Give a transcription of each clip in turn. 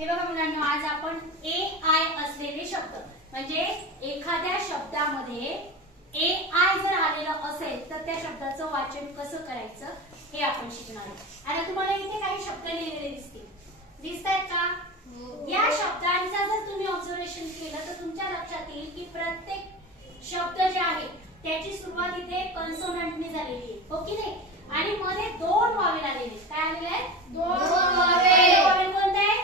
हे बघा मुलांना, आज आपण AI असलेले शब्द म्हणजे एखाद्या शब्दामध्ये AI जर आलेलं असेल तर त्या शब्दाचं वाचन कसं करायचं हे आपण शिकणार आहोत। आता तुम्हाला इथे काही शब्द लिहिलेले दिसतायत का? या शब्दांचा जर तुम्ही ऑब्झर्वेशन केलं तर तुमच्या लक्षात येईल की प्रत्येक शब्द जे आहे त्याची सुरुवात इथे कन्सोनंटने झालेली आहे, हो की नाही? आणि मध्ये दोन वावेल आलेले आहेत। काय आलेले आहेत? दोन वावेल। वावेल कोणते आहे?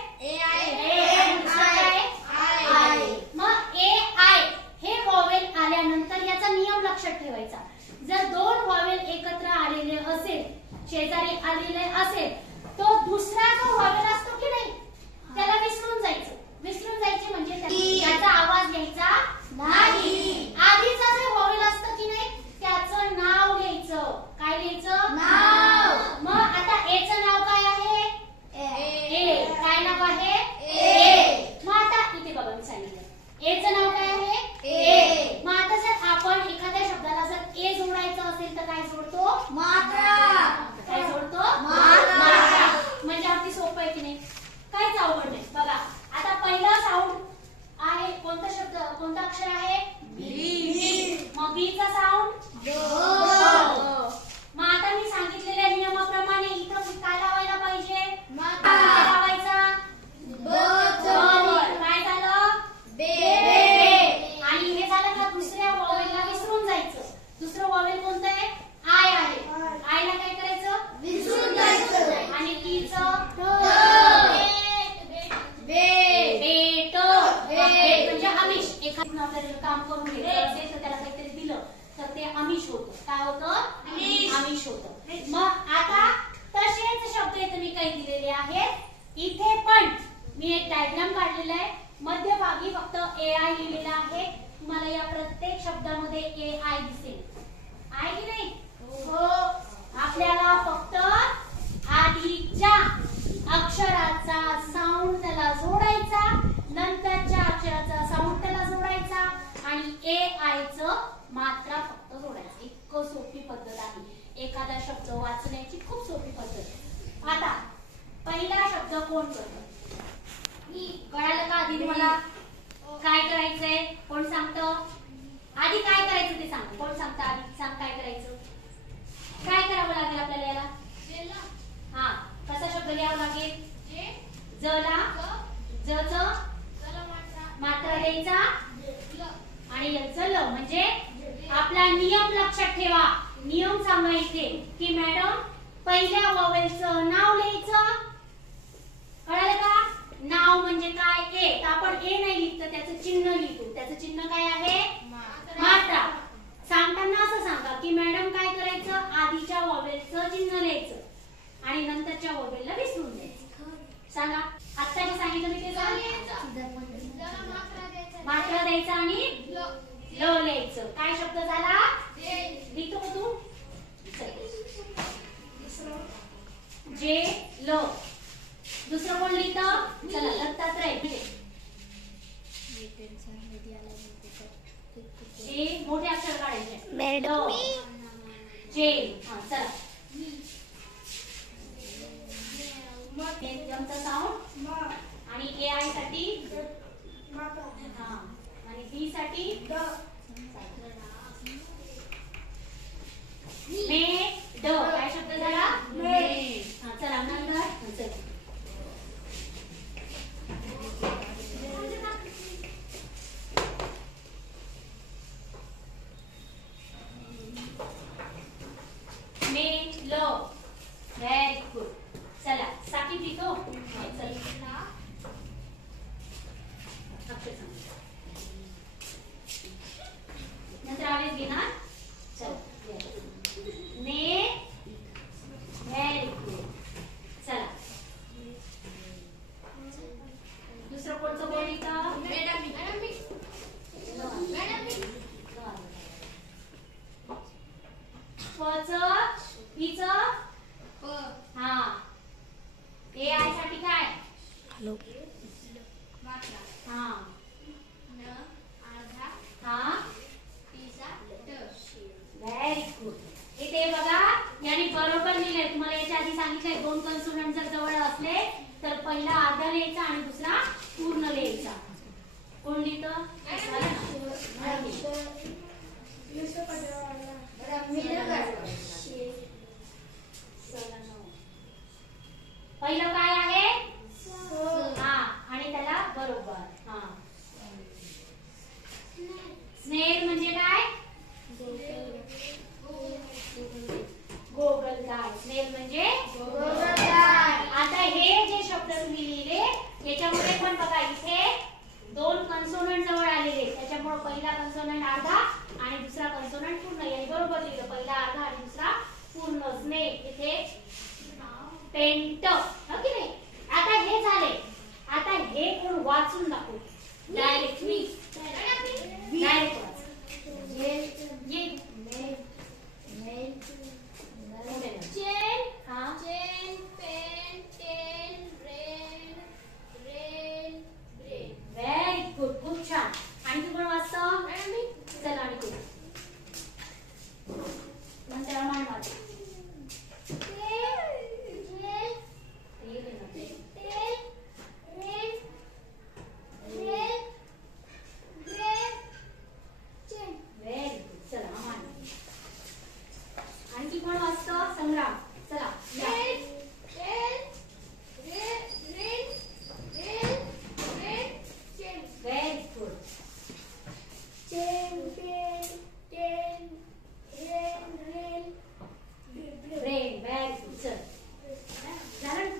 मग AI हे वावेल आल्यानंतर याचा नियम लक्षात ठेवायचा। जर दोन वावेल एकत्र आलेले असेल, शेजारी आलेले असेल, तो दुसरा जो वावेल असतो की नाही त्याला विसरून जायचं। विसरून जायचे म्हणजे त्याचा आवाज घ्यायचा नाही। आधीचा जे वावेल असतं की नाही त्याचं नाव लिहायचं। काय लिहायचं? नाव। मग आता एचं नाव काय आहे? ए। काय नाव आहे? ए। मग आता इथे बघा मी सांगितलं एचं नाव काय आहे? ए। मग आता जर आपण एखाद्या शब्दाला जर ए जोडायचं असेल तर काय जोडतो? मात्रा। काय जोडतो? मात्रा। म्हणजे अगदी सोपं आहे की नाही, काहीच अवघड नाही। बघा आता पहिला साऊंड आहे कोणता शब्द, कोणता अक्षर आहे? बी। मग बीचा साऊंड ब। मग आता मी सांगितलेल्या नियमाप्रमाणे इथं काय लावायला पाहिजे? मात्रा लावायचा ब। काय झालं? बे। आणि हे झालं का दुसऱ्या वॉवेलला विसरून जायचं। दुसरं वॉवेल कोणतं आहे? आय आहे। आयला काय करायचं? विसरून जायचं। आणि टीचं बेट। म्हणजे आमिष। एखादं आपल्याला काम करून घ्यायचं असेल तर त्याला काहीतरी दिलं तर ते आमिष होतं। काय होतं? आमिष होतं। मग आता तसेच शब्द इथे मी काही दिलेले आहेत। इथे पण मी एक डायग्राम काढलेला आहे। मध्यभागी फक्त AI लिहिलेला आहे। तुम्हाला या प्रत्येक शब्दामध्ये AI दिसेल, आहे की नाही? हो। आपल्याला फक्त आधीच्या अक्षराचा साऊंड त्याला जोडायचा, नंतरच्या अक्षराचा साऊंड त्याला जोडायचा आणि AIचं मात्रा फक्त जोडायचं। इतकं सोपी पद्धत आहे एखादा शब्द वाचण्याची, खूप सोपी पद्धत। आता पहिला शब्द कोण करतो? कळालं का? आधी मला काय करायचंय? कोण सांगतं? आधी काय करायचं ते सांग। कोण सांगतं? आधी सांग काय करायचं? काय करावं लागेल आपल्याला याला? हा, कसा शब्द लिहावा लागेल? जला जचं मात्रा द्यायचा आणि याचं ल। म्हणजे आपला नियम लक्षात ठेवा। नियम सांगा इथे की मॅडम पहिल्या वॉवेलचं नाव लिहायचं। कळालं का? नाव म्हणजे काय? ए। तर आपण ए नाही लिहित तर त्याचं चिन्ह लिहितो। त्याचं चिन्ह काय आहे? मात्रा। सांगताना असं सांगा की मॅडम काय करायचं? आधीच्या वॉवेलचं चिन्ह लिहायचं आणि नंतरच्या वॉवेलला विसरून द्यायचं। सांगा। आता जे सांगितलं मी ते मात्रा द्यायचा आणि ल लिहायचं। काय शब्द झाला? लिहितो का तू? जे ल। दुसरं कोण लिहितं? चला दत्तात्रय। जे मोठे अक्षर काढायचे मॅडम। जे। हा चला। एकदमचा साऊंड आणि AI साठी हा आणि B साठी द। मेड। काय शब्द झाला? मेड। हा चला नंतर चल मेड लो। Very good. चला साकी लिहितो। चल अक्षर सांग नंतर आवेश घेणार। चल ने। Very good. चला दुसरं कोणचं बोल लिहितं? हा AI साठी काय? हा हा व्हेरी गुड। इथे बघा याने बरोबर लिहिलंय। तुम्हाला याच्या आधी सांगितलंय दोन कन्सोनंट जर जवळ असले तर पहिला अर्धा लिहायचा आणि दुसरा पूर्ण लिहायचा. कोण लिहितं? पहिलं काय आहे? हा आणि त्याला बरोबर. हा स्नेल म्हणजे काय? गोगलगाय. स्नेल म्हणजे गोगलगाय. आता हे जे शब्द तुम्ही लिहिले याच्यामध्ये पण बघा इथे दोन कन्सोनंट जवळ आलेले, त्याच्यामुळे पहिला कन्सोनंट अर्धा आणि दुसरा कन्सोनंट पूर्ण. याने बरोबर लिहिलं, पहिला अर्धा आणि दुसरा पूर्ण. स्नेक इथे पेंट, हो की नाही? आता हे झाले. आता हे कोण वाचून दाखवू? डायरेक्ट मी डायरेक्ट वाच. Chain, chain, pen, ten, rain, rain, brain. Very good, खूप छान. आणखी कोण वाचतं? चला आणखी नंतर मान वाच. आणखी कोण वाचतं? संग्राम. चला very good. Brain. Very good. चल झालं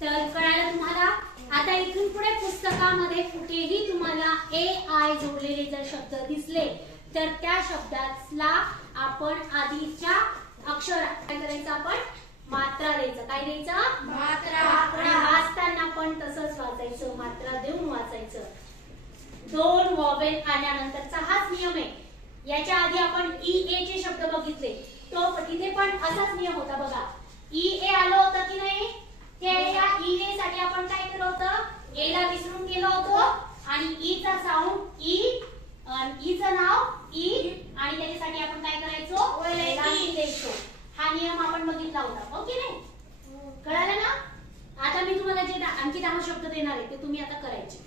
तर कळालं तुम्हाला? आता इथून पुढे पुस्तकामध्ये कुठेही तुम्हाला AI जोडलेले जर शब्द दिसले तर त्या शब्दाला आपण आधीच्या अक्षर काय करायचं? आपण मात्रा द्यायचं. काय द्यायचं? मात्रा. आणि वाचताना पण तसंच वाचायचं, मात्रा देऊन वाचायचं. दोन वॉवेल आल्यानंतरचा हाच नियम आहे. याच्या आधी आपण EA चे शब्द बघितले, तो तिथे पण असाच नियम होता बघा. EA आलं होतं की नाही? ते या EA साठी आपण काय केलं होतं? A ला विसरून गेलो होतो आणि E चा साऊंड E, E चं नाव E आणि त्याच्यासाठी आपण काय करायचो? द्यायचो. हा नियम आपण बघितला होता, ओके नाही? कळालं ना? आता मी तुम्हाला जे आणखी 10 शब्द देणार आहे ते तुम्ही आता करायचे.